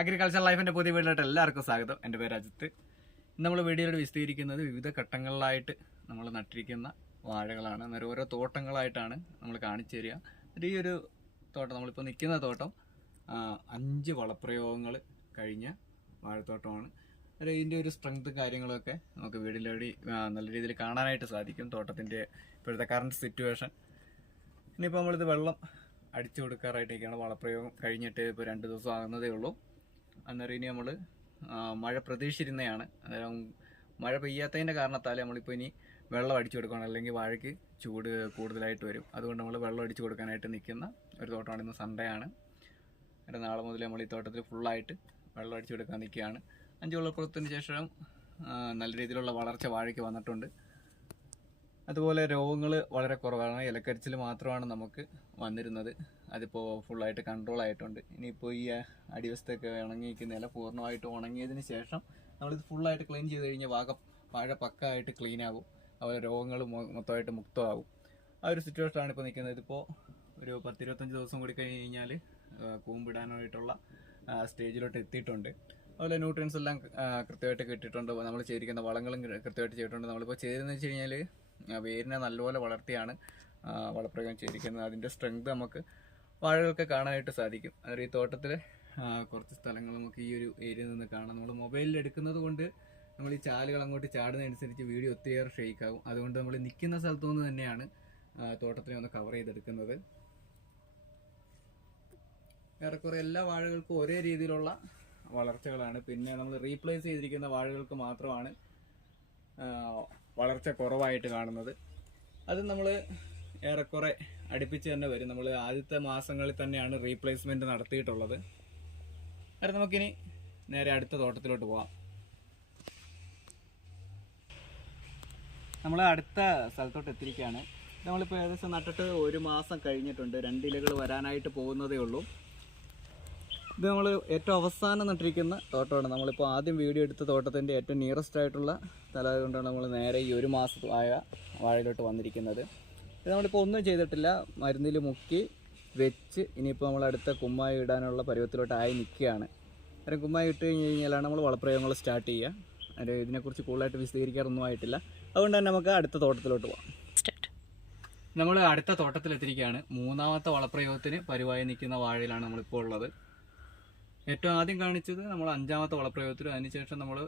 Agriculture ലൈഫിന്റെ പുതിയ വീട്ടിലോട്ട് എല്ലാവർക്കും സ്വാഗതം. എന്റെ പേര് അജിത്ത്. നമ്മൾ വീഡിയോയിൽ വിശദീകരിക്കുന്നത് വിവിധ ഘട്ടങ്ങളിലായിട്ട് നമ്മൾ നട്ടിരിക്കുന്ന വാഴകളാണ്. അന്നേരം ഓരോ തോട്ടങ്ങളായിട്ടാണ് നമ്മൾ കാണിച്ചു തരിക. ഈ ഒരു തോട്ടം നമ്മളിപ്പോൾ നിൽക്കുന്ന തോട്ടം അഞ്ച് വളപ്രയോഗങ്ങൾ കഴിഞ്ഞ വാഴത്തോട്ടമാണ്. ഇതിന്റെ ഒരു സ്ട്രെങ്ത് കാര്യങ്ങളൊക്കെ നമുക്ക് വീടിലൂടെ നല്ല രീതിയിൽ കാണാനായിട്ട് സാധിക്കും തോട്ടത്തിന്റെ ഇപ്പോഴത്തെ കറണ്ട് സിറ്റുവേഷൻ ഇനിയിപ്പോൾ നമ്മളിത് വെള്ളം അടിച്ചു കൊടുക്കാറായിട്ടൊക്കെയാണ് വളപ്രയോഗം കഴിഞ്ഞിട്ട് ഇപ്പോൾ രണ്ട് ദിവസം ആകുന്നതേ ഉള്ളൂ. അന്നേരം ഇനി നമ്മൾ മഴ പ്രതീക്ഷിച്ചിരുന്നതാണ്. അന്നേരം മഴ പെയ്യാത്തതിന്റെ കാരണത്താൽ നമ്മളിപ്പോൾ ഇനി വെള്ളം അടിച്ചു കൊടുക്കണം. അല്ലെങ്കിൽ വാഴയ്ക്ക് ചൂട് കൂടുതലായിട്ട് വരും. അതുകൊണ്ട് നമ്മൾ വെള്ളം അടിച്ചു കൊടുക്കാനായിട്ട് നിൽക്കുന്ന ഒരു തോട്ടമാണ് ഇന്ന് സൺഡേ ആണ് നാളെ മുതൽ നമ്മൾ ഈ തോട്ടത്തിൽ ഫുള്ളായിട്ട് വെള്ളം അടിച്ചു കൊടുക്കാൻ നിൽക്കുകയാണ്. അഞ്ച് വെള്ളപ്പുറത്തിന് ശേഷം നല്ല രീതിയിലുള്ള വളർച്ച വാഴയ്ക്ക് വന്നിട്ടുണ്ട്. അതുപോലെ രോഗങ്ങൾ വളരെ കുറവാണ്. ഇലക്കരിച്ചിൽ മാത്രമാണ് നമുക്ക് വന്നിരുന്നത്. അതിപ്പോൾ ഫുള്ളായിട്ട് കൺട്രോൾ ആയിട്ടുണ്ട്. ഇനിയിപ്പോൾ ഈ അടിവശത്തൊക്കെ ഉണങ്ങിയിരിക്കുന്ന ഇല പൂർണമായിട്ട് ഉണങ്ങിയതിന് ശേഷം നമ്മളിത് ഫുള്ളായിട്ട് ക്ലീൻ ചെയ്ത് കഴിഞ്ഞാൽ വാഴ വാഴ പക്കായിട്ട് ക്ലീൻ ആകും അതുപോലെ രോഗങ്ങൾ മൊത്തമായിട്ട് മുക്തമാകും ആ ഒരു സിറ്റുവേഷനാണ് ഇപ്പോൾ നിൽക്കുന്നത്. ഇതിപ്പോൾ ഒരു പത്തിരുപത്തഞ്ച് ദിവസം കൂടി കഴിഞ്ഞ് കഴിഞ്ഞാൽ കൂമ്പിടാനായിട്ടുള്ള സ്റ്റേജിലോട്ട് എത്തിയിട്ടുണ്ട്. അതുപോലെ ന്യൂട്രിയൻസ് എല്ലാം കൃത്യമായിട്ട് കിട്ടിയിട്ടുണ്ട്. നമ്മൾ ചേരിക്കുന്ന വളങ്ങളും കൃത്യമായിട്ട് ചെയ്തിട്ടുണ്ട്. നമ്മളിപ്പോൾ ചെയ്തതെന്ന് വെച്ച് കഴിഞ്ഞാൽ വേരിനെ നല്ലപോലെ വളർത്തിയാണ് വളപ്രയോഗം ചെയ്തിരിക്കുന്നത്. അതിന്റെ സ്ട്രെങ്ത് നമുക്ക് വാഴകൾക്ക് കാണാനായിട്ട് സാധിക്കും. അതായത് ഈ തോട്ടത്തിൽ കുറച്ച് സ്ഥലങ്ങൾ നമുക്ക് ഈ ഒരു ഏരിയയിൽ നിന്ന് കാണാം. നമ്മൾ മൊബൈലിൽ എടുക്കുന്നത് കൊണ്ട് നമ്മൾ ഈ ചാലുകൾ അങ്ങോട്ട് ചാടുന്നതനുസരിച്ച് വീഡിയോ ഒത്തിരിയേറെ ഷെയ്ക്ക് ആകും. അതുകൊണ്ട് നമ്മൾ നിൽക്കുന്ന സ്ഥലത്തു നിന്ന് തന്നെയാണ് തോട്ടത്തിനെ ഒന്ന് കവർ ചെയ്തെടുക്കുന്നത്. ഏറെക്കുറെ എല്ലാ വാഴകൾക്കും ഒരേ രീതിയിലുള്ള വളർച്ചകളാണ്. പിന്നെ നമ്മൾ റീപ്ലേസ് ചെയ്തിരിക്കുന്ന വാഴകൾക്ക് മാത്രമാണ് വളർച്ച കുറവായിട്ട് കാണുന്നത്. അത് നമ്മൾ ഏറെക്കുറെ അടുപ്പിച്ച് തന്നെ വരും. നമ്മൾ ആദ്യത്തെ മാസങ്ങളിൽ തന്നെയാണ് റീപ്ലേസ്മെന്റ് നടത്തിയിട്ടുള്ളത്. അത് നമുക്കിനി നേരെ അടുത്ത തോട്ടത്തിലോട്ട് പോവാം. നമ്മൾ അടുത്ത സ്ഥലത്തോട്ട് എത്തിയിരിക്കുകയാണ്. നമ്മളിപ്പോൾ ഏകദേശം നട്ടിട്ട് ഒരു മാസം കഴിഞ്ഞിട്ടുണ്ട്. രണ്ട് ഇലകൾ വരാനായിട്ട് പോകുന്നതേ ഉള്ളൂ. ഇത് നമ്മൾ ഏറ്റവും അവസാനം നട്ടിരിക്കുന്ന തോട്ടമാണ്. നമ്മളിപ്പോൾ ആദ്യം വീഡിയോ എടുത്ത തോട്ടത്തിന്റെ ഏറ്റവും നിയറസ്റ്റ് ആയിട്ടുള്ള സ്ഥലം ആയതുകൊണ്ടാണ് നമ്മൾ നേരെ ഈ ഒരു മാസം മാസമായ വാഴയിലോട്ട് വന്നിരിക്കുന്നത്. ഇത് നമ്മളിപ്പോൾ ഒന്നും ചെയ്തിട്ടില്ല. മരുന്നിൽ മുക്കി വെച്ച് ഇനിയിപ്പോൾ നമ്മൾ അടുത്ത കുമ്മായി ഇടാനുള്ള പരുവത്തിലോട്ട് ആയി നിൽക്കുകയാണ്. അന്നേരം കുമ്മായി ഇട്ട് കഴിഞ്ഞ് കഴിഞ്ഞാലാണ് നമ്മൾ വളപ്രയോഗങ്ങൾ സ്റ്റാർട്ട് ചെയ്യുക. അന്നേരം ഇതിനെക്കുറിച്ച് കൂടുതലായിട്ട് വിശദീകരിക്കാറൊന്നും ആയിട്ടില്ല. അതുകൊണ്ട് തന്നെ നമുക്ക് അടുത്ത തോട്ടത്തിലോട്ട് പോകാം നമ്മൾ അടുത്ത തോട്ടത്തിലെത്തിയിരിക്കുകയാണ്. മൂന്നാമത്തെ വളപ്രയോഗത്തിന് പരുവായി നിൽക്കുന്ന വാഴയിലാണ് നമ്മളിപ്പോൾ ഉള്ളത്. ഏറ്റവും ആദ്യം കാണിച്ചത് നമ്മൾ അഞ്ചാമത്തെ വളപ്രയോഗത്തിലും അതിനുശേഷം നമ്മൾ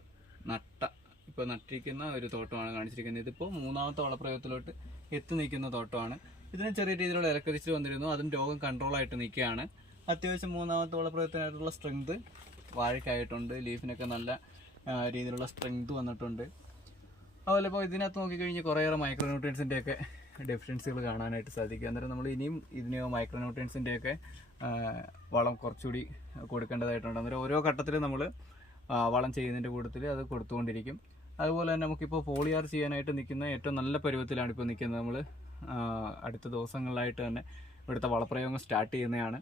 നട്ട ഇപ്പോൾ നട്ടിരിക്കുന്ന ഒരു തോട്ടമാണ് കാണിച്ചിരിക്കുന്നത്. ഇതിപ്പോൾ മൂന്നാമത്തെ വളപ്രയോഗത്തിലോട്ട് എത്തി നിൽക്കുന്ന തോട്ടമാണ്. ഇതിന് ചെറിയ രീതിയിലുള്ള ഇലക്കരിച്ച് വന്നിരുന്നു. അതും രോഗം കൺട്രോൾ ആയിട്ട് നിൽക്കുകയാണ്. അത്യാവശ്യം മൂന്നാമത്തെ വളപ്രയോഗത്തിനായിട്ടുള്ള സ്ട്രെങ്ത് വാഴക്കായിട്ടുണ്ട് ലീഫിനൊക്കെ നല്ല രീതിയിലുള്ള സ്ട്രെങ്ത് വന്നിട്ടുണ്ട്. അതുപോലെ ഇപ്പോൾ ഇതിനകത്ത് നോക്കിക്കഴിഞ്ഞാൽ കുറേയേറെ മൈക്രോ ന്യൂട്രിയൻസിന്റെ ഒക്കെ ഡെഫിഷ്യൻസികൾ കാണാനായിട്ട് സാധിക്കും. അന്നേരം നമ്മൾ ഇനിയും ഇതിന് മൈക്രോ ന്യൂട്രിയൻസിന്റെ വളം കുറച്ചുകൂടി കൊടുക്കേണ്ടതായിട്ടുണ്ട്. അന്നേരം ഓരോ ഘട്ടത്തിലും നമ്മൾ വളം ചെയ്യുന്നതിന്റെ കൂട്ടത്തിൽ അത് കൊടുത്തുകൊണ്ടിരിക്കും. അതുപോലെ തന്നെ നമുക്കിപ്പോൾ ഫോളിയാർ ചെയ്യാനായിട്ട് നിൽക്കുന്ന ഏറ്റവും നല്ല പരുവത്തിലാണ് ഇപ്പോൾ നിൽക്കുന്നത് നമ്മൾ അടുത്ത ദിവസങ്ങളിലായിട്ട് തന്നെ ഇവിടുത്തെ വളപ്രയോഗം സ്റ്റാർട്ട് ചെയ്യുന്നതാണ്.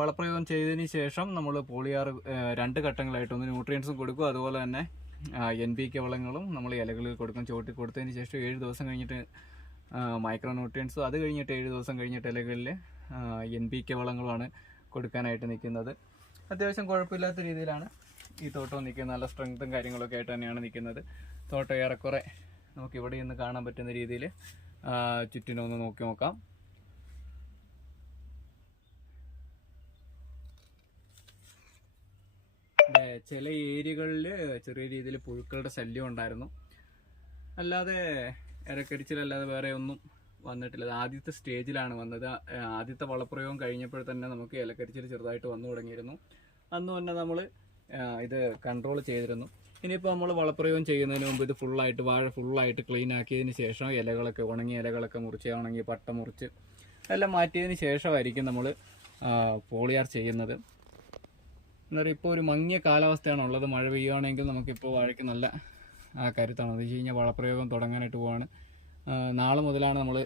വളപ്രയോഗം ചെയ്തതിന് ശേഷം നമ്മൾ പോളിയാർ രണ്ട് ഘട്ടങ്ങളായിട്ട് ഒന്ന് ന്യൂട്രിയൻസും കൊടുക്കും. അതുപോലെ തന്നെ എൻ പി കെ വളങ്ങളും നമ്മൾ ഇലകളിൽ കൊടുക്കും. ചോട്ടി കൊടുത്തതിന് ശേഷം ഏഴ് ദിവസം കഴിഞ്ഞിട്ട് മൈക്രോ ന്യൂട്രിയൻസും അത് കഴിഞ്ഞിട്ട് ഏഴ് ദിവസം കഴിഞ്ഞിട്ട് ഇലകളിൽ എൻ പി കെ വളങ്ങളുമാണ് കൊടുക്കാനായിട്ട് നിൽക്കുന്നത് അത്യാവശ്യം കുഴപ്പമില്ലാത്ത രീതിയിലാണ് ഈ തോട്ടം നിൽക്കുന്നത് നല്ല സ്ട്രെങ്ത്തും കാര്യങ്ങളൊക്കെ ആയിട്ട് തന്നെയാണ് നിൽക്കുന്നത് തോട്ടം ഏറെക്കുറെ നമുക്ക് ഇവിടെ നിന്ന് കാണാൻ പറ്റുന്ന രീതിയിൽ ചുറ്റിനൊന്ന് നോക്കി നോക്കാം. ചില ഏരിയകളിൽ ചെറിയ രീതിയിൽ പുഴുക്കളുടെ ശല്യം ഉണ്ടായിരുന്നു. അല്ലാതെ ഇരക്കരിച്ചിലല്ലാതെ വേറെ ഒന്നും വന്നിട്ടില്ല. ആദ്യത്തെ സ്റ്റേജിലാണ് വന്നത്. ആദ്യത്തെ വളപ്രയോഗം കഴിഞ്ഞപ്പോൾ തന്നെ നമുക്ക് ഇലക്കരിച്ചിൽ ചെറുതായിട്ട് വന്നു തുടങ്ങിയിരുന്നു. അന്ന് തന്നെ നമ്മൾ ഇത് കൺട്രോൾ ചെയ്തിരുന്നു. ഇനിയിപ്പോൾ നമ്മൾ വളപ്രയോഗം ചെയ്യുന്നതിന് മുമ്പ് ഇത് ഫുള്ളായിട്ട് വാഴ ഫുള്ളായിട്ട് ക്ലീൻ ആക്കിയതിന് ശേഷം ഇലകളൊക്കെ ഉണങ്ങിയ ഇലകളൊക്കെ മുറിച്ച് ഉണങ്ങി പട്ട മുറിച്ച് എല്ലാം മാറ്റിയതിന് ശേഷമായിരിക്കും നമ്മൾ പോളിയാർ ചെയ്യുന്നത്. എന്താ പറയുക ഇപ്പോൾ ഒരു മങ്ങിയ കാലാവസ്ഥയാണ് ഉള്ളത് മഴ പെയ്യുകയാണെങ്കിൽ നമുക്കിപ്പോൾ വാഴയ്ക്ക് നല്ല കരുത്താണ്. എന്ന് വെച്ച് കഴിഞ്ഞാൽ വളപ്രയോഗം തുടങ്ങാനായിട്ട് പോവാണ്. നാളെ മുതലാണ് നമ്മൾ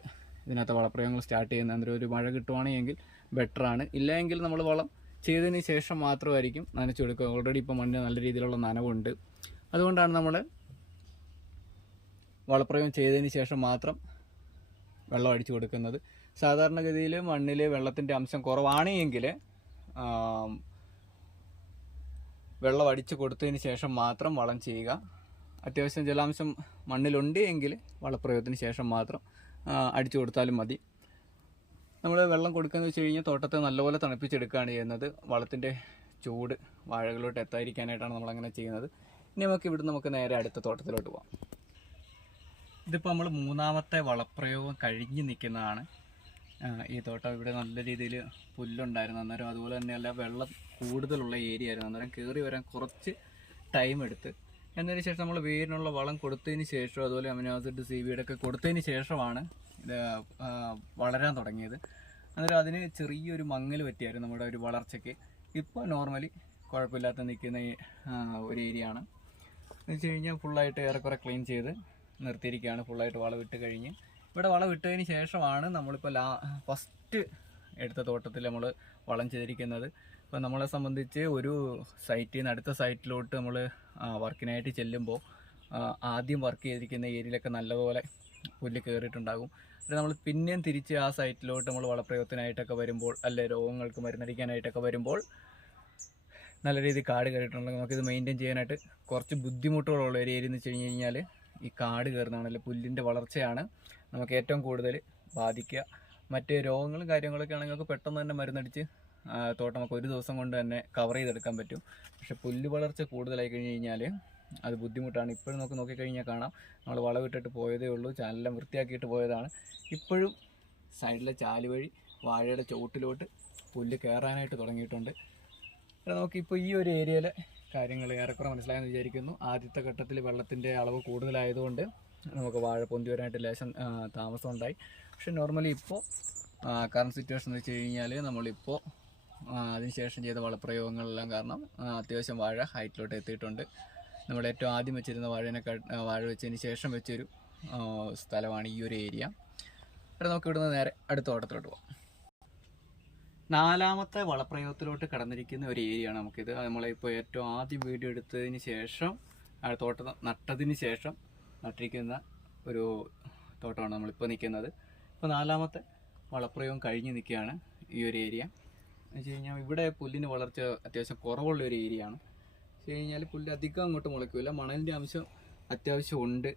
ഇതിനകത്ത് വളപ്രയോഗങ്ങൾ സ്റ്റാർട്ട് ചെയ്യുന്നത്. അന്നേരം ഒരു മഴ കിട്ടുവാണെങ്കിൽ ബെറ്ററാണ് ഇല്ലെങ്കിൽ നമ്മൾ വളം ചെയ്തതിന് ശേഷം മാത്രമായിരിക്കും നനച്ചു കൊടുക്കുക ഓൾറെഡി ഇപ്പോൾ മണ്ണിന് നല്ല രീതിയിലുള്ള നനവുണ്ട്. അതുകൊണ്ടാണ് നമ്മൾ വളപ്രയോഗം ചെയ്തതിന് ശേഷം മാത്രം വെള്ളം അടിച്ചു കൊടുക്കുന്നത്. സാധാരണഗതിയിൽ മണ്ണിൽ വെള്ളത്തിന്റെ അംശം കുറവാണെങ്കിൽ വെള്ളം അടിച്ചു കൊടുത്തതിന് ശേഷം മാത്രം വളം ചെയ്യുക. അത്യാവശ്യം ജലാംശം മണ്ണിലുണ്ട് എങ്കിൽ വളപ്രയോഗത്തിന് ശേഷം മാത്രം അടിച്ചു കൊടുത്താലും മതി. നമ്മൾ വെള്ളം കൊടുക്കുകയെന്ന് വെച്ച് കഴിഞ്ഞാൽ തോട്ടത്തെ നല്ലപോലെ തണുപ്പിച്ചെടുക്കുകയാണ് ചെയ്യുന്നത്. വളത്തിന്റെ ചൂട് വാഴകളിലോട്ട് എത്താതിരിക്കാനായിട്ടാണ് നമ്മളങ്ങനെ ചെയ്യുന്നത്. ഇനി നമുക്ക് ഇവിടുന്ന് നമുക്ക് നേരെ അടുത്ത തോട്ടത്തിലോട്ട് പോകാം ഇതിപ്പോൾ നമ്മൾ മൂന്നാമത്തെ വളപ്രയോഗം കഴിഞ്ഞ് നിൽക്കുന്നതാണ്. ഈ തോട്ടം ഇവിടെ നല്ല രീതിയിൽ പുല്ലുണ്ടായിരുന്നു അന്നേരം. അതുപോലെ തന്നെയല്ല വെള്ളം കൂടുതലുള്ള ഏരിയ ആയിരുന്നു. അന്നേരം കയറി വരാൻ കുറച്ച് ടൈം എടുത്ത് എന്നതിന് ശേഷം നമ്മൾ വേരിനുള്ള വളം കൊടുത്തതിന് ശേഷം അതുപോലെ അമിനോസിഡ് സി ബിയുടെ ഒക്കെ കൊടുത്തതിന് ശേഷമാണ് ഇത് വളരാൻ തുടങ്ങിയത്. അന്നേരം അതിന് ചെറിയൊരു മങ്ങൽ പറ്റിയായിരുന്നു നമ്മുടെ ഒരു വളർച്ചയ്ക്ക്. ഇപ്പോൾ നോർമലി കുഴപ്പമില്ലാത്ത നിൽക്കുന്ന ഒരു ഏരിയ ആണ്. എന്ന് വെച്ച് കഴിഞ്ഞാൽ ഫുള്ളായിട്ട് ഏറെക്കുറെ ക്ലീൻ ചെയ്ത് നിർത്തിയിരിക്കുകയാണ്. ഫുള്ളായിട്ട് വളം ഇട്ട് കഴിഞ്ഞ്. ഇവിടെ വളം ഇട്ടതിന് ശേഷമാണ് നമ്മളിപ്പോൾ ലാ ഫസ്റ്റ് എടുത്ത തോട്ടത്തിൽ നമ്മൾ വളം ചെയ്തിരിക്കുന്നത്. ഇപ്പോൾ നമ്മളെ സംബന്ധിച്ച് ഒരു സൈറ്റിൽ നിന്ന് അടുത്ത സൈറ്റിലോട്ട് നമ്മൾ വർക്കിനായിട്ട് ചെല്ലുമ്പോൾ ആദ്യം വർക്ക് ചെയ്തിരിക്കുന്ന ഏരിയയിലൊക്കെ നല്ലപോലെ പുല്ല് കയറിയിട്ടുണ്ടാകും അത് നമ്മൾ പിന്നെയും തിരിച്ച് ആ സൈറ്റിലോട്ട് നമ്മൾ വളപ്രയോഗത്തിനായിട്ടൊക്കെ വരുമ്പോൾ അല്ലെ രോഗങ്ങൾക്ക് മരുന്നടിക്കാനായിട്ടൊക്കെ വരുമ്പോൾ നല്ല രീതിയിൽ കാട് കയറിയിട്ടുണ്ടെങ്കിൽ നമുക്കിത് മെയിന്റെയിൻ ചെയ്യാനായിട്ട് കുറച്ച് ബുദ്ധിമുട്ടുകളുള്ള ഒരു ഏരിയ എന്ന് വെച്ച് കഴിഞ്ഞ് കഴിഞ്ഞാൽ ഈ കാട് കയറുന്നതാണ് അല്ലെങ്കിൽ പുല്ലിന്റെ വളർച്ചയാണ് നമുക്ക് ഏറ്റവും കൂടുതൽ ബാധിക്കുക. മറ്റ് രോഗങ്ങളും കാര്യങ്ങളൊക്കെ ആണെങ്കിൽ നമുക്ക് പെട്ടെന്ന് തന്നെ മരുന്നടിച്ച് തോട്ടം നമുക്ക് ഒരു ദിവസം കൊണ്ട് തന്നെ കവർ ചെയ്തെടുക്കാൻ പറ്റും. പക്ഷെ പുല്ല് വളർച്ച കൂടുതലായി കഴിഞ്ഞ് കഴിഞ്ഞാൽ അത് ബുദ്ധിമുട്ടാണ്. ഇപ്പോഴും നമുക്ക് നോക്കിക്കഴിഞ്ഞാൽ കാണാം. നമ്മൾ വളവിട്ടിട്ട് പോയതേ ഉള്ളൂ. ചാലെല്ലാം വൃത്തിയാക്കിയിട്ട് പോയതാണ്. ഇപ്പോഴും സൈഡിലെ ചാൽ വഴി വാഴയുടെ ചുവട്ടിലോട്ട് പുല്ല് കയറാനായിട്ട് തുടങ്ങിയിട്ടുണ്ട്. നമുക്കിപ്പോൾ ഈ ഒരു ഏരിയയിലെ കാര്യങ്ങൾ ഏറെക്കുറെ മനസ്സിലായെന്ന് വിചാരിക്കുന്നു. ആദ്യത്തെ ഘട്ടത്തിൽ വെള്ളത്തിന്റെ അളവ് കൂടുതലായതുകൊണ്ട് നമുക്ക് വാഴ പൊന്തി വരാനായിട്ട് ലേശം താമസം ഉണ്ടായി പക്ഷെ നോർമലി ഇപ്പോൾ കറണ്ട് സിറ്റുവേഷൻ എന്ന് വെച്ച് കഴിഞ്ഞാൽ നമ്മളിപ്പോൾ അതിനുശേഷം ചെയ്ത വളപ്രയോഗങ്ങളെല്ലാം കാരണം അത്യാവശ്യം വാഴ ഹൈറ്റിലോട്ട് എത്തിയിട്ടുണ്ട്. നമ്മൾ ഏറ്റവും ആദ്യം വെച്ചിരുന്ന വാഴനെ വാഴ വെച്ചതിന് ശേഷം വെച്ചൊരു സ്ഥലമാണ് ഈ ഒരു ഏരിയ. ഇവിടെ നമുക്ക് ഇവിടുന്ന് നേരെ അടുത്ത ഓട്ടത്തിലോട്ട് പോകാം നാലാമത്തെ വളപ്രയോഗത്തിലോട്ട് കടന്നിരിക്കുന്ന ഒരു ഏരിയയാണ് നമുക്കിത്. നമ്മളിപ്പോൾ ഏറ്റവും ആദ്യം വീഡിയോ എടുത്തതിന് ശേഷം തോട്ടം നട്ടതിന് ശേഷം നട്ടിരിക്കുന്ന ഒരു തോട്ടമാണ് നമ്മളിപ്പോൾ നിൽക്കുന്നത്. ഇപ്പോൾ നാലാമത്തെ വളപ്രയോഗം കഴിഞ്ഞ് നിൽക്കുകയാണ് ഈ ഒരു ഏരിയ. വെച്ച് കഴിഞ്ഞാൽ ഇവിടെ പുല്ലിന് വളർച്ച അത്യാവശ്യം കുറവുള്ള ഒരു ഏരിയ ആണ്. വെച്ച് കഴിഞ്ഞാൽ പുല്ല് അധികം അങ്ങോട്ട് മുളയ്ക്കില്ല മണലിന്റെ അംശം അത്യാവശ്യം ഉണ്ട്.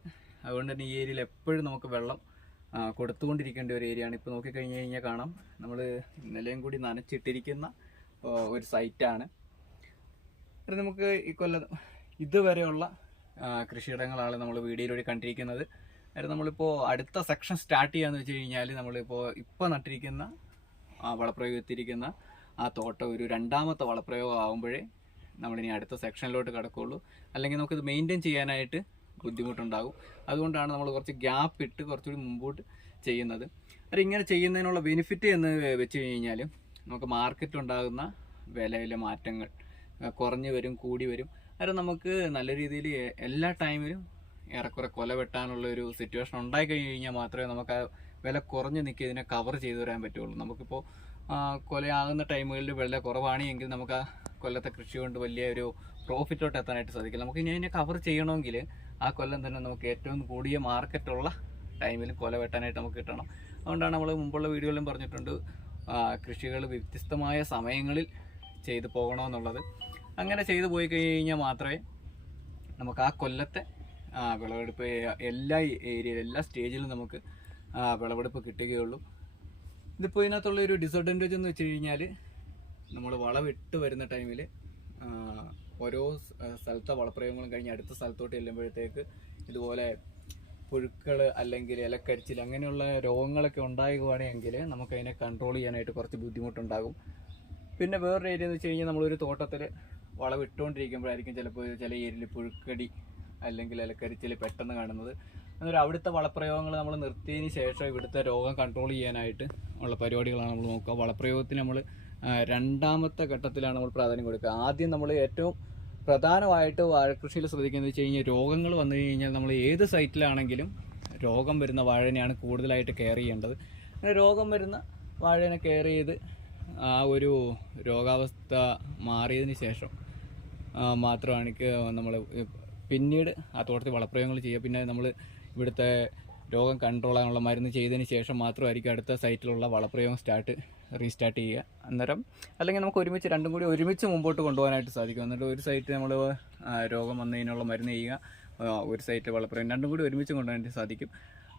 അതുകൊണ്ട് തന്നെ ഈ ഏരിയയിൽ എപ്പോഴും നമുക്ക് വെള്ളം കൊടുത്തുകൊണ്ടിരിക്കേണ്ട ഒരു ഏരിയയാണ് ഇപ്പോൾ നോക്കിക്കഴിഞ്ഞ് കഴിഞ്ഞാൽ കാണാം. നമ്മൾ ഇന്നലെയും കൂടി നനച്ചിട്ടിരിക്കുന്ന ഒരു സൈറ്റാണ് ഇത് നമുക്ക് ഈ കൊല്ലം ഇതുവരെയുള്ള കൃഷിയിടങ്ങളാണ് നമ്മൾ വീഡിയോയിലൂടെ കണ്ടിരിക്കുന്നത്. അതായത് നമ്മളിപ്പോൾ അടുത്ത സെക്ഷൻ സ്റ്റാർട്ട് ചെയ്യാന്ന് വെച്ച് കഴിഞ്ഞാൽ നമ്മളിപ്പോൾ ഇപ്പോൾ നട്ടിരിക്കുന്ന വളപ്രയോഗത്തിരിക്കുന്ന ആ തോട്ടം ഒരു രണ്ടാമത്തെ വളപ്രയോഗം ആകുമ്പോഴേ നമ്മളിനി അടുത്ത സെക്ഷനിലോട്ട് കിടക്കുകയുള്ളൂ അല്ലെങ്കിൽ നമുക്കിത് മെയിന്റെയിൻ ചെയ്യാനായിട്ട് ബുദ്ധിമുട്ടുണ്ടാകും. അതുകൊണ്ടാണ് നമ്മൾ കുറച്ച് ഗ്യാപ്പ് ഇട്ട് കുറച്ചുകൂടി മുമ്പോട്ട് ചെയ്യുന്നത്. അത് ഇങ്ങനെ ചെയ്യുന്നതിനുള്ള ബെനിഫിറ്റ് എന്ന് വെച്ച് കഴിഞ്ഞാൽ നമുക്ക് മാർക്കറ്റിലുണ്ടാകുന്ന വിലയിലെ മാറ്റങ്ങൾ കുറഞ്ഞു വരും കൂടി വരും. അത് നമുക്ക് നല്ല രീതിയിൽ എല്ലാ ടൈമിലും ഏറെക്കുറെ കൊല വെട്ടാനുള്ള ഒരു സിറ്റുവേഷൻ ഉണ്ടായി കഴിഞ്ഞ് കഴിഞ്ഞാൽ മാത്രമേ നമുക്ക് ആ വില കുറഞ്ഞ് നിൽക്കി ഇതിനെ കവർ ചെയ്തു വരാൻ പറ്റുള്ളൂ. നമുക്കിപ്പോൾ കൊലയാകുന്ന ടൈമുകളിൽ വില കുറവാണെങ്കിൽ നമുക്ക് ആ കൊല്ലത്തെ കൃഷി കൊണ്ട് വലിയ ഒരു പ്രോഫിറ്റോട്ട് എത്താനായിട്ട് സാധിക്കില്ല. നമുക്ക് ഇനി അതിനെ കവർ ചെയ്യണമെങ്കിൽ ആ കൊല്ലം തന്നെ നമുക്ക് ഏറ്റവും കൂടിയ മാർക്കറ്റുള്ള ടൈമിൽ കൊല വെട്ടാനായിട്ട് നമുക്ക് കിട്ടണം. അതുകൊണ്ടാണ് നമ്മൾ മുമ്പുള്ള വീഡിയോയിലും പറഞ്ഞിട്ടുണ്ട് കൃഷികൾ വ്യത്യസ്തമായ സമയങ്ങളിൽ ചെയ്തു പോകണമെന്നുള്ളത്. അങ്ങനെ ചെയ്തു പോയി കഴിഞ്ഞാൽ മാത്രമേ നമുക്ക് ആ കൊല്ലത്തെ വിളവെടുപ്പ് എല്ലാ ഏരിയയിലും എല്ലാ സ്റ്റേജിലും നമുക്ക് വിളവെടുപ്പ് കിട്ടുകയുള്ളൂ. ഇതിപ്പോൾ ഇതിനകത്തുള്ള ഒരു ഡിസഡ്വാന്റേജ് എന്ന് വെച്ച് കഴിഞ്ഞാൽ നമ്മൾ വളവിട്ട് വരുന്ന ടൈമിൽ ഓരോ സ്ഥലത്തെ വളപ്രയോഗങ്ങളും കഴിഞ്ഞ് അടുത്ത സ്ഥലത്തോട്ട് ചെല്ലുമ്പോഴത്തേക്ക് ഇതുപോലെ പുഴുക്കൾ അല്ലെങ്കിൽ ഇലക്കരിച്ചിൽ അങ്ങനെയുള്ള രോഗങ്ങളൊക്കെ ഉണ്ടാകുകയാണെങ്കിൽ നമുക്കതിനെ കൺട്രോൾ ചെയ്യാനായിട്ട് കുറച്ച് ബുദ്ധിമുട്ടുണ്ടാകും. പിന്നെ വേറൊരു ഏരിയ എന്ന് വെച്ച് കഴിഞ്ഞാൽ നമ്മളൊരു തോട്ടത്തിൽ വളവിട്ടുകൊണ്ടിരിക്കുമ്പോഴായിരിക്കും ചിലപ്പോൾ ചില ഏരിയയിൽ പുഴുക്കടി അല്ലെങ്കിൽ ഇലക്കരിച്ചിൽ പെട്ടെന്ന് കാണുന്നത്. അന്നേരം അവിടുത്തെ വളപ്രയോഗങ്ങൾ നമ്മൾ നിർത്തിയതിന് ശേഷം ഇവിടുത്തെ രോഗം കൺട്രോൾ ചെയ്യാനായിട്ട് ഉള്ള പരിപാടികളാണ് നമ്മൾ നോക്കുക. വളപ്രയോഗത്തിന് നമ്മൾ രണ്ടാമത്തെ ഘട്ടത്തിലാണ് നമ്മൾ പ്രാധാന്യം കൊടുക്കുക. ആദ്യം നമ്മൾ ഏറ്റവും പ്രധാനമായിട്ട് വാഴക്കൃഷിയിൽ ശ്രദ്ധിക്കുന്നത് വെച്ച് കഴിഞ്ഞാൽ രോഗങ്ങൾ വന്നു കഴിഞ്ഞാൽ നമ്മൾ ഏത് സൈറ്റിലാണെങ്കിലും രോഗം വരുന്ന വാഴനെയാണ് കൂടുതലായിട്ട് കെയർ ചെയ്യേണ്ടത്. അങ്ങനെ രോഗം വരുന്ന വാഴനെ കെയർ ചെയ്ത് ആ ഒരു രോഗാവസ്ഥ മാറിയതിന് ശേഷം മാത്രമാണ് എനിക്ക് നമ്മൾ പിന്നീട് ആ തോട്ടത്തിൽ വളപ്രയോഗങ്ങൾ ചെയ്യുക. പിന്നെ നമ്മൾ ഇവിടുത്തെ രോഗം കൺട്രോൾ ആകാനുള്ള മരുന്ന് ചെയ്തതിന് ശേഷം മാത്രമായിരിക്കും അടുത്ത സൈറ്റിലുള്ള വളപ്രയോഗം സ്റ്റാർട്ട് റീസ്റ്റാർട്ട് ചെയ്യുക. അന്നേരം അല്ലെങ്കിൽ നമുക്ക് ഒരുമിച്ച് രണ്ടും കൂടി ഒരുമിച്ച് മുമ്പോട്ട് കൊണ്ടുപോകാനായിട്ട് സാധിക്കും. എന്നിട്ട് ഒരു സൈറ്റ് നമ്മൾ രോഗം വന്നതിനുള്ള മരുന്ന് ചെയ്യുക. ഒരു സൈറ്റ് വളപ്രയോഗം രണ്ടും കൂടി ഒരുമിച്ച് കൊണ്ടുപോകാനായിട്ട് സാധിക്കും.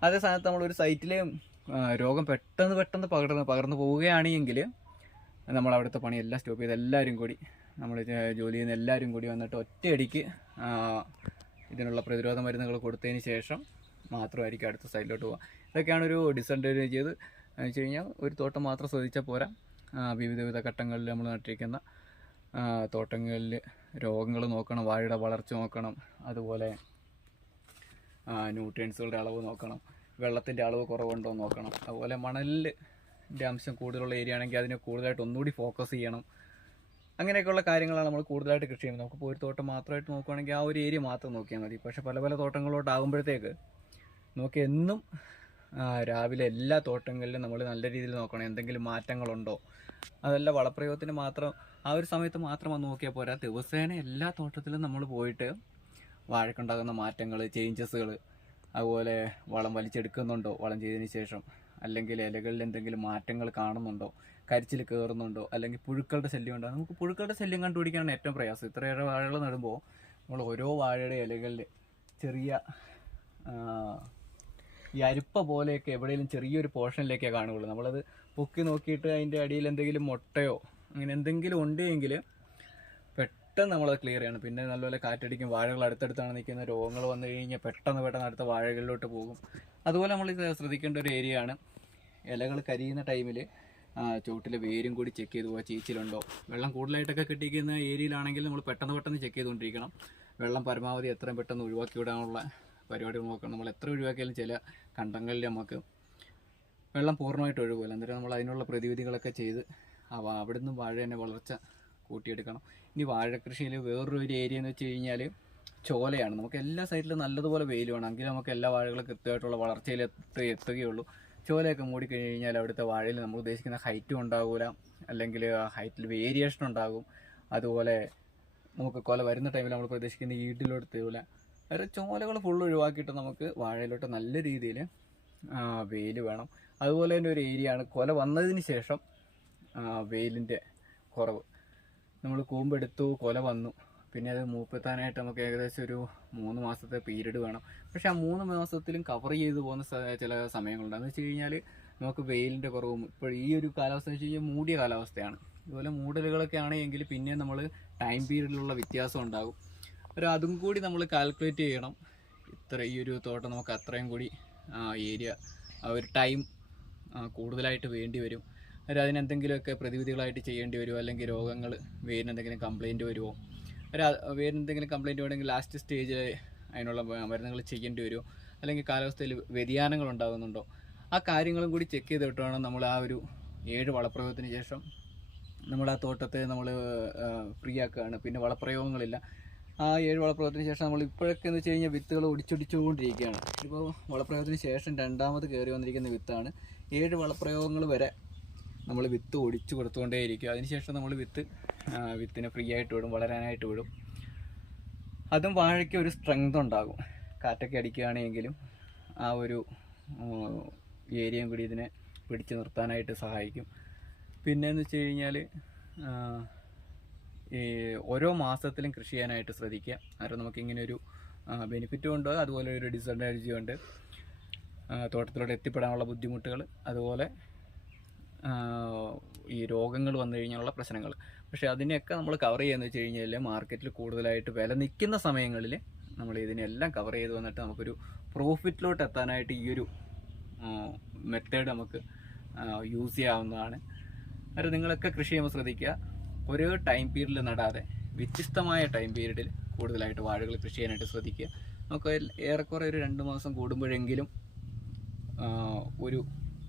അതേ സമയത്ത് നമ്മൾ ഒരു സൈറ്റിൽ രോഗം പെട്ടെന്ന് പെട്ടെന്ന് പകർന്ന് പകർന്നു പോവുകയാണെങ്കിൽ നമ്മൾ അവിടുത്തെ പണിയെല്ലാം സ്റ്റോപ്പ് ചെയ്ത് എല്ലാവരും കൂടി നമ്മൾ ജോലി ചെയ്യുന്ന എല്ലാവരും കൂടി വന്നിട്ട് ഒറ്റയടിക്ക് ഇതിനുള്ള പ്രതിരോധ മരുന്നുകൾ കൊടുത്തതിന് ശേഷം മാത്രമായിരിക്കും അടുത്ത സൈഡിലോട്ട് പോകുക ഇതൊക്കെയാണ് ഒരു ഡിസഡ്വാന്റേജ് എന്ന് വെച്ച് കഴിഞ്ഞാൽ ഒരു തോട്ടം മാത്രം ശ്രദ്ധിച്ചാൽ പോരാ. വിവിധ വിവിധ ഘട്ടങ്ങളിൽ നമ്മൾ നട്ടിരിക്കുന്ന തോട്ടങ്ങളിൽ രോഗങ്ങൾ നോക്കണം വാഴയുടെ വളർച്ച നോക്കണം അതുപോലെ ന്യൂട്രിയൻസുകളുടെ അളവ് നോക്കണം വെള്ളത്തിന്റെ അളവ് കുറവുണ്ടോ നോക്കണം. അതുപോലെ മണലിന്റെ അംശം കൂടുതലുള്ള ഏരിയ ആണെങ്കിൽ അതിനെ കൂടുതലായിട്ട് ഒന്നുകൂടി ഫോക്കസ് ചെയ്യണം. അങ്ങനെയൊക്കെയുള്ള കാര്യങ്ങളാണ് നമ്മൾ കൂടുതലായിട്ട് കൃഷി ചെയ്യുന്നത്. നമുക്കിപ്പോൾ ഒരു തോട്ടം മാത്രമായിട്ട് നോക്കുകയാണെങ്കിൽ ആ ഒരു ഏരിയ മാത്രം നോക്കിയാൽ മതി. പക്ഷേ പല പല തോട്ടങ്ങളോട്ടാകുമ്പോഴത്തേക്ക് നോക്കി എന്നും രാവിലെ എല്ലാ തോട്ടങ്ങളിലും നമ്മൾ നല്ല രീതിയിൽ നോക്കണം. എന്തെങ്കിലും മാറ്റങ്ങളുണ്ടോ? അതല്ല വളപ്രയോഗത്തിന് മാത്രം ആ ഒരു സമയത്ത് മാത്രം വന്ന് നോക്കിയാൽ പോരാ. ദിവസേന എല്ലാ തോട്ടത്തിലും നമ്മൾ പോയിട്ട് വാഴക്കുണ്ടാകുന്ന മാറ്റങ്ങൾ ചേഞ്ചസുകൾ അതുപോലെ വളം വലിച്ചെടുക്കുന്നുണ്ടോ? വളം ചെയ്തതിന് ശേഷം. അല്ലെങ്കിൽ ഇലകളിൽ എന്തെങ്കിലും മാറ്റങ്ങൾ കാണുന്നുണ്ടോ? കരിച്ചിൽ കയറുന്നുണ്ടോ? അല്ലെങ്കിൽ പുഴുക്കളുടെ ശല്യം ഉണ്ടോ? നമുക്ക് പുഴുക്കളുടെ ശല്യം കണ്ടുപിടിക്കാനാണ് ഏറ്റവും പ്രയാസം. ഇത്രയേറെ വാഴകൾ നടുമ്പോൾ നമ്മൾ ഓരോ വാഴയുടെ ഇലകളിൽ ചെറിയ ഈ അരിപ്പ പോലെയൊക്കെ എവിടെയെങ്കിലും ചെറിയൊരു പോർഷനിലേക്കേ കാണുകയുള്ളൂ. നമ്മളത് പൊക്കി നോക്കിയിട്ട് അതിന്റെ അടിയിൽ എന്തെങ്കിലും മുട്ടയോ അങ്ങനെ എന്തെങ്കിലും ഉണ്ടെങ്കിൽ പെട്ടെന്ന് നമ്മളത് ക്ലിയർ ചെയ്യണം. പിന്നെ നല്ലപോലെ കാറ്റടിക്കും വാഴകൾ അടുത്തടുത്താണ് നിൽക്കുന്ന രോഗങ്ങൾ വന്നു കഴിഞ്ഞാൽ പെട്ടെന്ന് പെട്ടെന്ന് അടുത്ത വാഴകളിലോട്ട് പോകും. അതുപോലെ നമ്മൾ ശ്രദ്ധിക്കേണ്ട ഒരു ഏരിയ ആണ്. ഇലകൾ കരിയുന്ന ടൈമിൽ ചുവട്ടിലെ വേരും കൂടി ചെക്ക് ചെയ്ത് പോകാം ചീച്ചിലുണ്ടോ? വെള്ളം കൂടുതലായിട്ടൊക്കെ കിട്ടിയിരിക്കുന്ന ഏരിയയിലാണെങ്കിൽ നമ്മൾ പെട്ടെന്ന് പെട്ടെന്ന് ചെക്ക് ചെയ്തുകൊണ്ടിരിക്കണം. വെള്ളം പരമാവധി എത്രയും പെട്ടെന്ന് ഒഴിവാക്കി വിടാനുള്ള പരിപാടി നോക്കണം. നമ്മൾ എത്ര ഒഴിവാക്കിയാലും ചില കണ്ടങ്ങളിൽ നമുക്ക് വെള്ളം പൂർണമായിട്ട് ഒഴുകുമല്ലോ അന്നേരം നമ്മൾ അതിനുള്ള പ്രതിവിധികളൊക്കെ ചെയ്ത് അവ നിന്നും വാഴ തന്നെ വളർച്ച കൂട്ടിയെടുക്കണം. ഇനി വാഴക്കൃഷിയിൽ വേറൊരു ഒരു ഏരിയ എന്ന് വെച്ച് കഴിഞ്ഞാൽ ചോലയാണ്. നമുക്ക് എല്ലാ സൈഡിലും നല്ലതുപോലെ വെയിൽ വേണം. എങ്കിലും നമുക്ക് എല്ലാ വാഴകളും കൃത്യമായിട്ടുള്ള വളർച്ചയിൽ എത്തി എത്തുകയുള്ളൂ. ചോലയൊക്കെ മൂടിക്കഴിഞ്ഞ് കഴിഞ്ഞാൽ അവിടുത്തെ വാഴയിൽ നമ്മൾ ഉദ്ദേശിക്കുന്ന ഹൈറ്റും ഉണ്ടാകില്ല അല്ലെങ്കിൽ ഹൈറ്റിൽ വേരിയേഷൻ ഉണ്ടാകും. അതുപോലെ നമുക്ക് കൊല വരുന്ന ടൈമിൽ നമ്മൾ പ്രതീക്ഷിക്കുന്ന ഈട്ടിലോട്ട് വേറെ ചോലകൾ ഫുൾ ഒഴിവാക്കിയിട്ട് നമുക്ക് വാഴയിലോട്ട് നല്ല രീതിയിൽ വെയിൽ വേണം. അതുപോലെ തന്നെ ഒരു ഏരിയ ആണ് കൊല വന്നതിന് ശേഷം വെയിലിന്റെ കുറവ്. നമ്മൾ കൂമ്പെടുത്തു കൊല വന്നു. പിന്നെ അത് മൂപ്പെത്താനായിട്ട് നമുക്ക് ഏകദേശം ഒരു മൂന്ന് മാസത്തെ പീരീഡ് വേണം. പക്ഷേ ആ മൂന്ന് മാസത്തിലും കവർ ചെയ്തു പോകുന്ന ചില സമയങ്ങളുണ്ട്. എന്ന് വെച്ച് കഴിഞ്ഞാൽ നമുക്ക് വെയിലിന്റെ കുറവും ഇപ്പോൾ ഈ ഒരു കാലാവസ്ഥ എന്ന് വെച്ച് കഴിഞ്ഞാൽ മൂടിയ കാലാവസ്ഥയാണ്. ഇതുപോലെ മൂടലുകളൊക്കെ ആണെങ്കിൽ പിന്നെ നമ്മൾ ടൈം പീരീഡിലുള്ള വ്യത്യാസം ഉണ്ടാകും. ഒരു അതും കൂടി നമ്മൾ കാൽക്കുലേറ്റ് ചെയ്യണം. ഇത്ര ഈ ഒരു തോട്ടം നമുക്ക് അത്രയും കൂടി ഏരിയ ആ ഒരു ടൈം കൂടുതലായിട്ട് വേണ്ടി വരും. ഒരു അതിനെന്തെങ്കിലുമൊക്കെ പ്രതിവിധികളായിട്ട് ചെയ്യേണ്ടി വരുമോ അല്ലെങ്കിൽ രോഗങ്ങൾ വേരിന് എന്തെങ്കിലും കംപ്ലൈന്റ് വരുമോ ഒരു വേരിന് എന്തെങ്കിലും കംപ്ലൈന്റ് വേണമെങ്കിൽ ലാസ്റ്റ് സ്റ്റേജിൽ അതിനുള്ള മരുന്നുകൾ ചെയ്യേണ്ടി വരുമോ അല്ലെങ്കിൽ കാലാവസ്ഥയിൽ വ്യതിയാനങ്ങൾ ഉണ്ടാകുന്നുണ്ടോ? ആ കാര്യങ്ങളും കൂടി ചെക്ക് ചെയ്തിട്ട് വേണം നമ്മൾ ആ ഒരു ഏഴ് വളപ്രയോഗത്തിന് ശേഷം നമ്മൾ ആ തോട്ടത്തെ നമ്മൾ ഫ്രീ ആക്കുകയാണ്. പിന്നെ വളപ്രയോഗങ്ങളില്ല. ആ ഏഴ് വളപ്രയോഗത്തിന് ശേഷം നമ്മൾ ഇപ്പോഴൊക്കെ എന്ന് വെച്ച് കഴിഞ്ഞാൽ വിത്തുകൾ ഒടിച്ചൊടിച്ചുകൊണ്ടിരിക്കുകയാണ്. ഇപ്പോൾ വളപ്രയോഗത്തിന് ശേഷം രണ്ടാമത് കയറി വന്നിരിക്കുന്ന വിത്താണ്. ഏഴ് വളപ്രയോഗങ്ങൾ വരെ നമ്മൾ വിത്ത് ഒടിച്ചു കൊടുത്തുകൊണ്ടേയിരിക്കും. അതിനുശേഷം നമ്മൾ വിത്ത് വിത്തിനെ ഫ്രീ ആയിട്ട് വിടും വളരാനായിട്ട് വിടും. അതും വാഴയ്ക്ക് ഒരു സ്ട്രെങ്ത് ഉണ്ടാകും. കാറ്റൊക്കെ അടിക്കുകയാണെങ്കിലും ആ ഒരു ഏരിയയും കൂടി ഇതിനെ പിടിച്ചു നിർത്താനായിട്ട് സഹായിക്കും. പിന്നെ എന്ന് വെച്ച് കഴിഞ്ഞാൽ ഈ ഓരോ മാസത്തിലും കൃഷി ചെയ്യാനായിട്ട് ശ്രദ്ധിക്കുക. കാരണം നമുക്കിങ്ങനെ ഒരു ബെനിഫിറ്റും ഉണ്ട്. അതുപോലെ ഒരു ഡിസഡ്വാന്റേജും ഉണ്ട്. തോട്ടത്തിലൂടെ എത്തിപ്പെടാനുള്ള ബുദ്ധിമുട്ടുകൾ. അതുപോലെ ഈ രോഗങ്ങൾ വന്നു കഴിഞ്ഞാലുള്ള പ്രശ്നങ്ങൾ. പക്ഷേ അതിനെയൊക്കെ നമ്മൾ കവർ ചെയ്യുന്നത് വെച്ച് കഴിഞ്ഞാൽ മാർക്കറ്റിൽ കൂടുതലായിട്ട് വില നിൽക്കുന്ന സമയങ്ങളിൽ നമ്മൾ ഇതിനെല്ലാം കവർ ചെയ്ത് വന്നിട്ട് നമുക്കൊരു പ്രോഫിറ്റിലോട്ട് എത്താനായിട്ട് ഈ ഒരു മെത്തേഡ് നമുക്ക് യൂസ് ചെയ്യാവുന്നതാണ്. അത് നിങ്ങളൊക്കെ കൃഷി ചെയ്യുമ്പോൾ ശ്രദ്ധിക്കുക. ഒരേ ടൈം പീരീഡിൽ നടാതെ വ്യത്യസ്തമായ ടൈം പീരീഡിൽ കൂടുതലായിട്ട് വാഴകൾ കൃഷി ചെയ്യാനായിട്ട് ശ്രദ്ധിക്കുക. നമുക്ക് ഏറെക്കുറെ ഒരു രണ്ട് മാസം കൂടുമ്പോഴെങ്കിലും ഒരു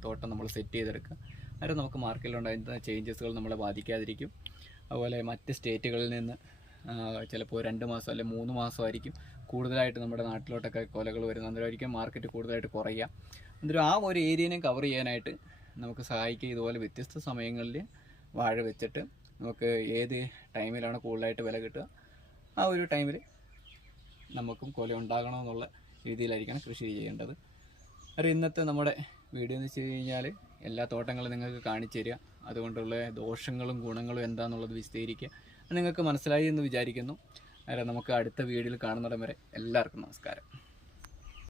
തോട്ടം നമ്മൾ സെറ്റ് ചെയ്തെടുക്കുക. അന്നേരം നമുക്ക് മാർക്കറ്റിലുണ്ടായിരുന്ന ചേഞ്ചസുകൾ നമ്മളെ ബാധിക്കാതിരിക്കും. അതുപോലെ മറ്റ് സ്റ്റേറ്റുകളിൽ നിന്ന് ചിലപ്പോൾ രണ്ട് മാസം അല്ലെങ്കിൽ മൂന്ന് മാസമായിരിക്കും കൂടുതലായിട്ട് നമ്മുടെ നാട്ടിലോട്ടൊക്കെ കൊലകൾ വരുന്നത്. അന്നേരമായിരിക്കും മാർക്കറ്റ് കൂടുതലായിട്ട് കുറയുക. എന്നിട്ട് ആ ഒരു ഏരിയനെ കവർ ചെയ്യാനായിട്ട് നമുക്ക് സഹായിക്കുക. ഇതുപോലെ വ്യത്യസ്ത സമയങ്ങളിൽ വാഴ വെച്ചിട്ട് നമുക്ക് ഏത് ടൈമിലാണ് കൂടുതലായിട്ട് വില കിട്ടുക? ആ ഒരു ടൈമിൽ നമുക്കും കൊല ഉണ്ടാകണമെന്നുള്ള രീതിയിലായിരിക്കണം കൃഷി ചെയ്യേണ്ടത്. ഒരു ഇന്നത്തെ നമ്മുടെ വീഡിയോ എന്ന് വെച്ച് കഴിഞ്ഞാൽ എല്ലാ തോട്ടങ്ങളും നിങ്ങൾക്ക് കാണിച്ചു തരിക. അതുകൊണ്ടുള്ള ദോഷങ്ങളും ഗുണങ്ങളും എന്താണെന്നുള്ളത് വിശദീകരിക്കുക. നിങ്ങൾക്ക് മനസ്സിലായി എന്ന് വിചാരിക്കുന്നു. അല്ല നമുക്ക് അടുത്ത വീഡിയോയിൽ കാണുന്നിടം വരെ എല്ലാവർക്കും നമസ്കാരം.